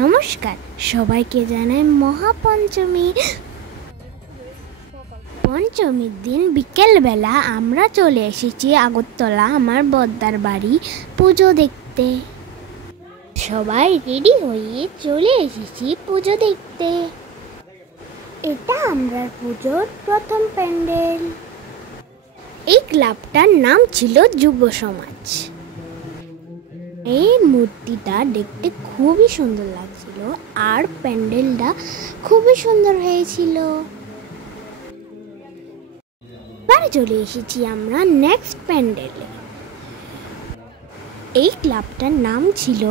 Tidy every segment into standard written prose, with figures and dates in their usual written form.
নমস্কার সবাইকে জানাই পঞ্চমীর দিন বিকেলবেলা আমরা চলে এসেছি আগরতলা আমার বদ্দার বাড়ি পুজো দেখতে। সবাই রেডি হয়ে চলে এসেছি পুজো দেখতে। এটা আমরা পুজোর প্রথম প্যান্ডেল। এই ক্লাবটার নাম ছিল যুব সমাজ। এই মূর্তিটা দেখতে খুবই সুন্দর লাগছিল আর প্যান্ডেলটা খুবই সুন্দর হয়েছিল। এবার চলে এসেছি আমরা নেক্সট প্যান্ডেলে। এই ক্লাবটার নাম ছিল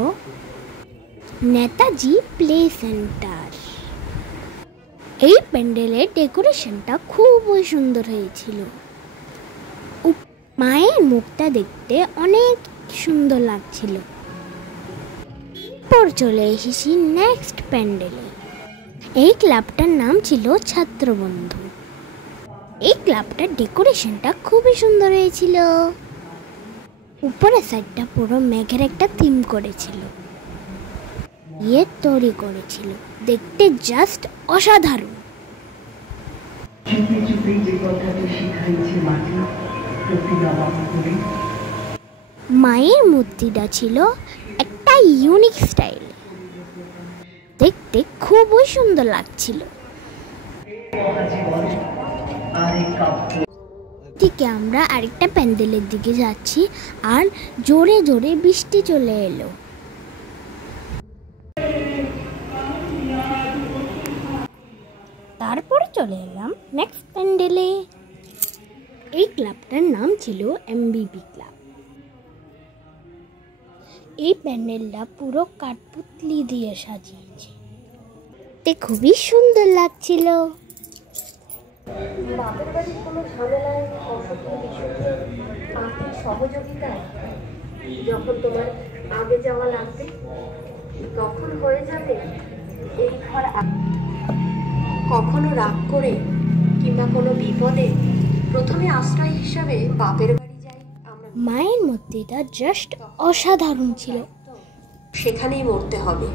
নেতাজি প্লে সেন্টার। এই প্যান্ডেলের ডেকোরেশনটা খুবই সুন্দর হয়েছিল। মায়ের মুখটা দেখতে অনেক সুন্দর লাগছিল। পর চলে এসেছি নেক্সট প্যান্ডেলে। এই ক্লাবটার নাম ছিল ছাত্রবন্ধু। এই ক্লাবটার ডেকোরেশনটা খুবই সুন্দর হয়েছিল। উপরের সাইডটা পুরো মেঘের একটা থিম করেছিল, তৈরি করেছিল, দেখতে জাস্ট অসাধারণ। মায়ের মূর্তিটা ছিল একটা ইউনিক স্টাইল, দেখতে খুবই সুন্দর লাগছিল। থেকে আমরা আরেকটা প্যান্ডেলের দিকে যাচ্ছি আর জোরে জোরে বৃষ্টি চলে এলো। তারপরে চলে এলাম নেক্সট প্যান্ডেলে। এই ক্লাবটার নাম ছিল এমবিবি ক্লাব। এই প্যান্ডেলটা পুরো কাঠপুতলি দিয়ে সাজিয়েছে, খুবই সুন্দর লাগছিল। বাপের বাড়ির কোনো ঝামেলায় অসুখে বিসুখে আর্থিক সহযোগিতায় যখন তোমার আগে যাওয়া লাগবে তখন হয়ে যাবে এই ঘর। কখনো রাগ করে কিংবা কোনো বিপদে প্রথমে আশ্রয় হিসাবে বাপের বাড়ি যাই আমরা। মায়ের মূর্তিটা জাস্ট অসাধারণ ছিল, সেখানেই মরতে হবে।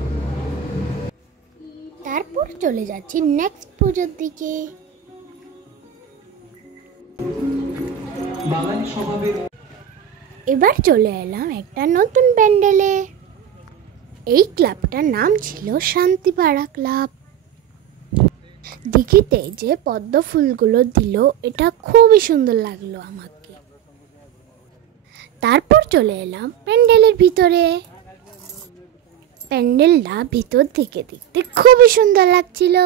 তারপর চলে যাচ্ছি নেক্সট পুজোর দিকে। এবার চলে এলাম একটা নতুন প্যান্ডেলে। এই ক্লাবটার নাম ছিল শান্তিপাড়া ক্লাব। দিঘিতে যে পদ্ম ফুলগুলো দিল এটা খুবই সুন্দর লাগলো আমাকে। তারপর চলে এলাম প্যান্ডেলের ভিতরে। প্যান্ডেলটা ভিতর থেকে দেখতে খুবই সুন্দর লাগছিল।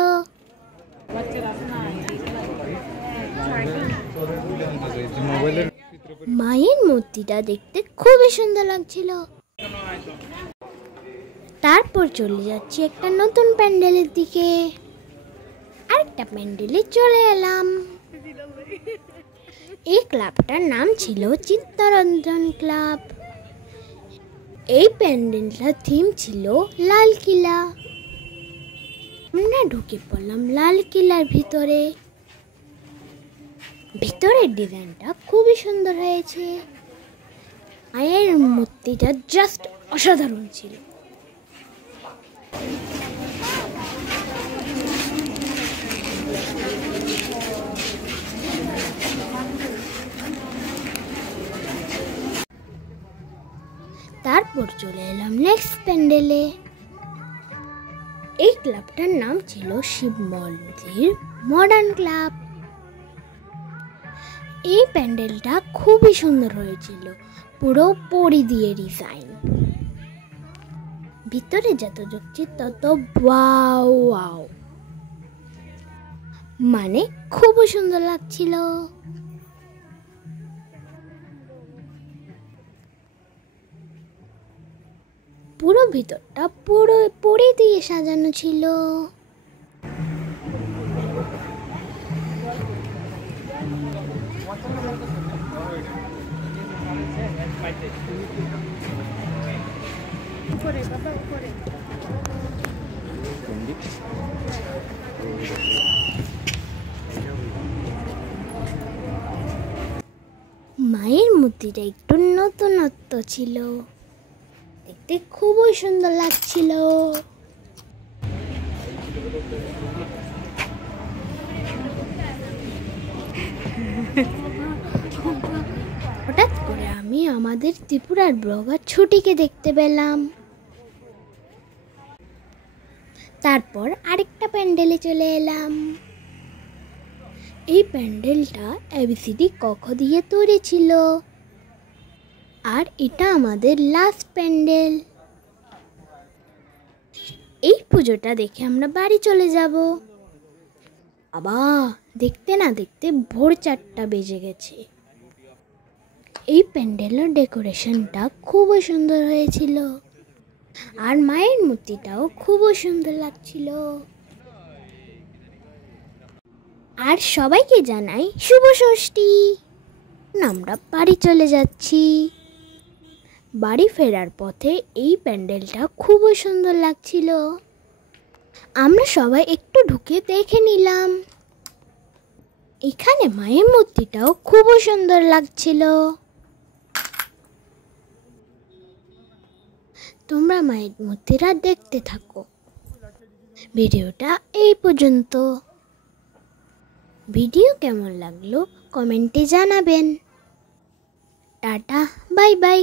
মায়ের মূর্তিটা দেখতে খুবই সুন্দর লাগছিল। তারপর চলে যাচ্ছি একটা নতুন প্যান্ডেলের দিকে। আরেকটা প্যান্ডেলে চলে এলাম। এই ক্লাবটার নাম ছিল চিত্তরঞ্জন ক্লাব। এই প্যান্ডেলটার থিম ছিল লাল কিলা। আমরা ঢুকে পড়লাম লাল কিলার ভিতরে। ভিতরের ডিজাইনটা খুবই সুন্দর হয়েছে। মায়ের মূর্তিটা জাস্ট অসাধারণ ছিল। তারপর চলে এলাম নেক্সট প্যান্ডেলে। এই ক্লাবটার নাম ছিল শিব মন্দির মডার্ন ক্লাব। এই প্যান্ডেলটা খুবই সুন্দর হয়েছিল, পুরো পরি দিয়ে ডিজাইন। ভিতরে যত যাচ্ছি তত ওয়াও ওয়াও, মানে খুবই সুন্দর লাগছিল। পুরো ভিতরটা পুরো পরি দিয়ে সাজানো ছিল। মায়ের মূর্তিটা একটু নতুনত্ব ছিল, দেখতে খুবই সুন্দর লাগছিল। হঠাৎ করে আমি আমাদের ত্রিপুরার ব্লগার ছুটিকে দেখতে পেলাম। তারপর আরেকটা প্যান্ডেলে চলে এলাম। এই প্যান্ডেলটা এবিসিডি ক খ দিয়ে তৈরি ছিল, আর এটা আমাদের লাস্ট প্যান্ডেল। এই পুজোটা দেখে আমরা বাড়ি চলে যাব। বাবা, দেখতে না দেখতে ভোর 4টা বেজে গেছে। এই প্যান্ডেলের ডেকোরেশনটা খুবই সুন্দর হয়েছিল, আর মায়ের মূর্তিটাও খুবই সুন্দর লাগছিল। আর সবাইকে জানাই শুভ ষষ্ঠী। আমরা বাড়ি চলে যাচ্ছি। বাড়ি ফেরার পথে এই প্যান্ডেলটা খুবই সুন্দর লাগছিল। আমরা সবাই একটু ঢুকে দেখে নিলাম। এখানে মায়ের মূর্তিটাও খুবই সুন্দর লাগছিল। তোমরা মায়ের মূর্তিটা দেখতে থাকো। ভিডিওটা এই পর্যন্ত। ভিডিও কেমন লাগলো কমেন্টে জানাবেন। Tata, bye bye.